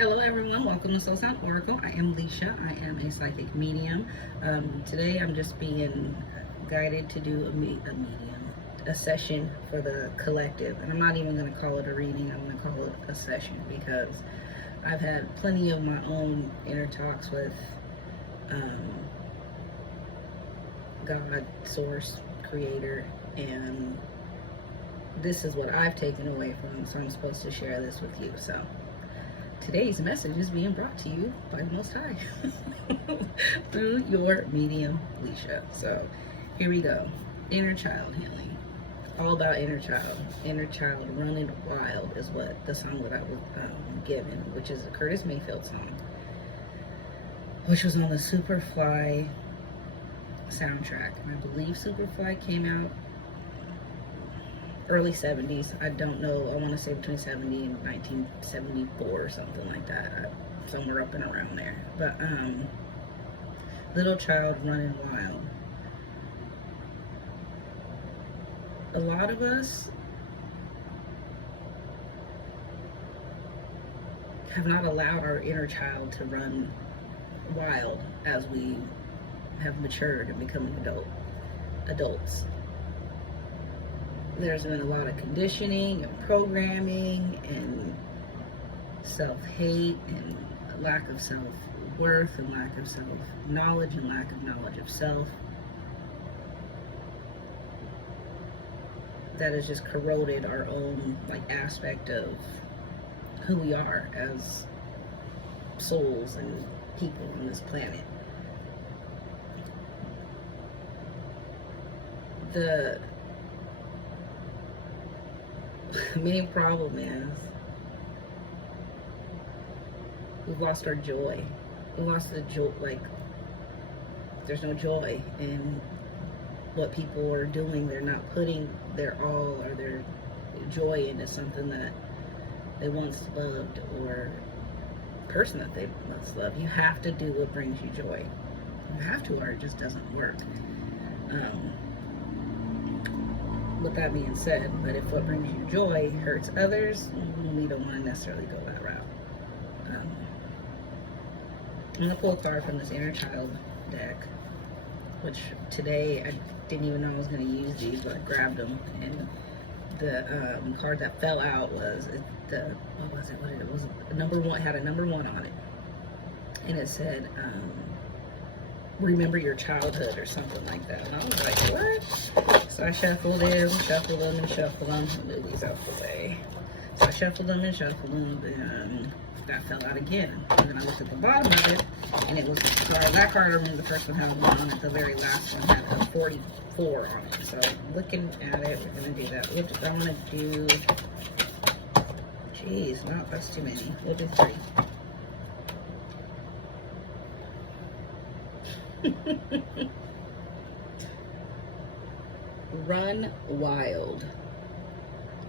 Hello, everyone. Welcome to Soul Sound Oracle. I am Leisha. I am a psychic medium. Today, I'm just being guided to do a session for the collective. And I'm not even going to call it a reading. I'm going to call it a session because I've had plenty of my own inner talks with God, Source, Creator, and this is what I've taken away from. So I'm supposed to share this with you. So today's message is being brought to you by the Most High through your medium, Leisha. So here we go. Inner child healing. All about inner child. Inner child running wild is what the song that I was given, which is a Curtis Mayfield song, which was on the Superfly soundtrack. And I believe Superfly came out early 70s. I don't know. I want to say between 70 and 1974 or something like that. Somewhere up and around there. But little child running wild. A lot of us have not allowed our inner child to run wild as we have matured and become adults. There's been a lot of conditioning and programming and self-hate and lack of self-worth and lack of self-knowledge and lack of knowledge of self that has just corroded our own aspect of who we are as souls and people on this planet. The main problem is we've lost our joy. We lost the joy. There's no joy in what people are doing. They're not putting their all or their joy into something that they once loved or person that they once loved. You have to do what brings you joy. You have to, or it just doesn't work. With that being said, but if what brings you joy hurts others, we don't want to necessarily go that route. I'm going to pull a card from this inner child deck, which today I didn't even know I was going to use these, but I grabbed them, and the card that fell out was number one. It had a number one on it, and it said, remember your childhood or something like that. And I was like, what? So I shuffled them, move these out the way. So I shuffled them, and that fell out again. And then I looked at the bottom of it, and it was that card. I remember the first one had a 1 on it, the very last one had a 44 on it. So looking at it, we're gonna do that. I wanna do, geez, no, that's too many. We'll do 3. Run wild.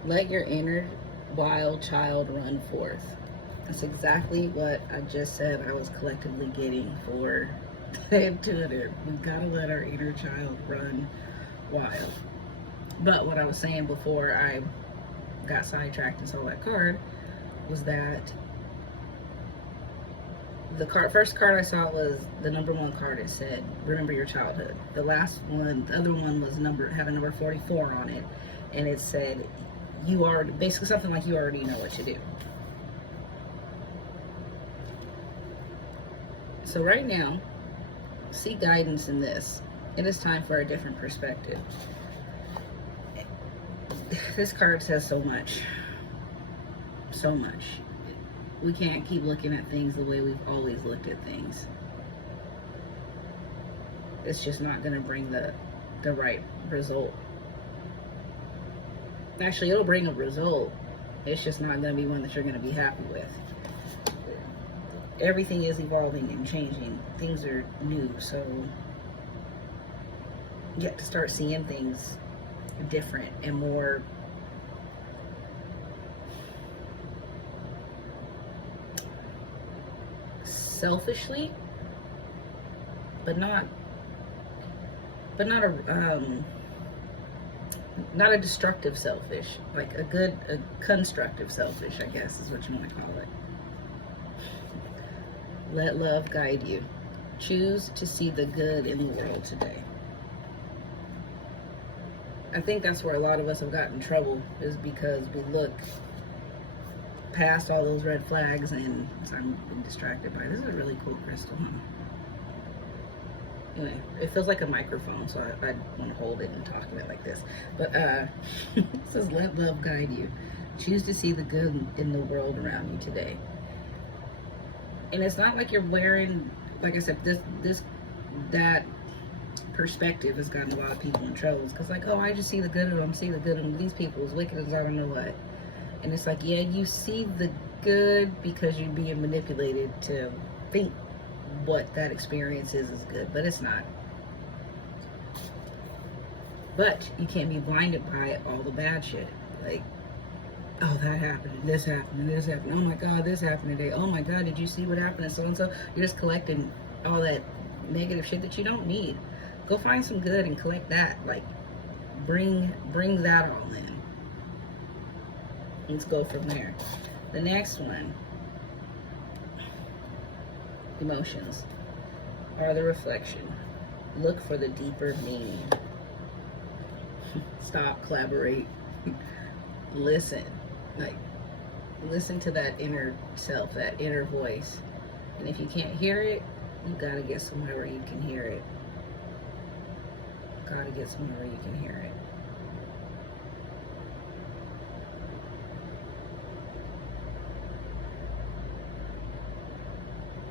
Let your inner wild child run forth. That's exactly what I just said I was collectively getting for the intuitive. We've got to let our inner child run wild. But what I was saying before I got sidetracked and saw that card was that the first card I saw was the number 1 card. It said, remember your childhood. The last one, the other one had a number 44 on it. And it said, basically something like you already know what to do. So right now, seek guidance in this. It is time for a different perspective. This card says so much. So much. We can't keep looking at things the way we've always looked at things. It's just not going to bring the right result. Actually, it'll bring a result. It's just not going to be one that you're going to be happy with. Everything is evolving and changing. Things are new, so you have to start seeing things different and more selfishly, but not a destructive selfish, like a constructive selfish, I guess is what you want to call it. Let love guide you. Choose to see the good in the world today. I think that's where a lot of us have gotten in trouble, is because we look past all those red flags. And I'm being distracted by this. Is a really cool crystal, huh? Anyway, it feels like a microphone, so I want to hold it and talk to it like this. But it says, let love guide you. Choose to see the good in the world around you today. And it's not like you're wearing, like I said, that perspective has gotten a lot of people in trouble. Because like, oh, I just see the good in them, see the good in these people, as wicked as I don't know what. And it's like, yeah, you see the good because you're being manipulated to think what that experience is good, but it's not. But you can't be blinded by all the bad shit. Like, oh, that happened, and this happened, and this happened. Oh my God, this happened today. Oh my God, did you see what happened to so and so? You're just collecting all that negative shit that you don't need. Go find some good and collect that. Like, bring that all in. Let's go from there. The next one. Emotions are the reflection. Look for the deeper meaning. Stop, collaborate, listen. Like, listen to that inner self, that inner voice. And if you can't hear it, you gotta get somewhere where you can hear it. Gotta get somewhere where you can hear it.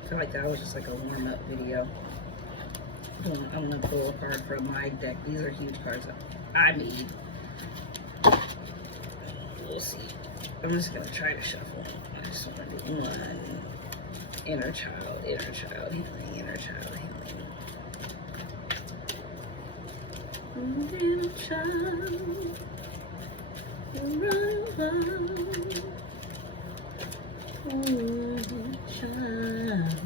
I feel like that was just like a warm-up video. I'm gonna pull a card from my deck. These are huge cards that I made. We'll see. I'm just gonna try to shuffle. I just want to do one. Inner child healing, inner child healing. Inner child, child.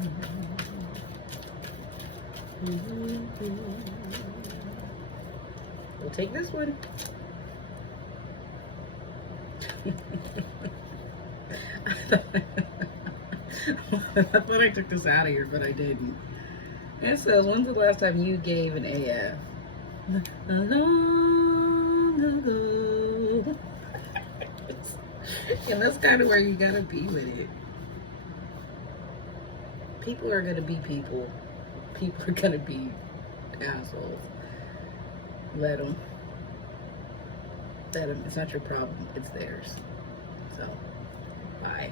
We'll take this one. I thought I took this out of here, but I didn't. It says, when's the last time you gave an AF? Long ago. And that's kind of where you gotta be with it. People are gonna be people. People are gonna be assholes. Let them. Let them. It's not your problem. It's theirs. So, bye.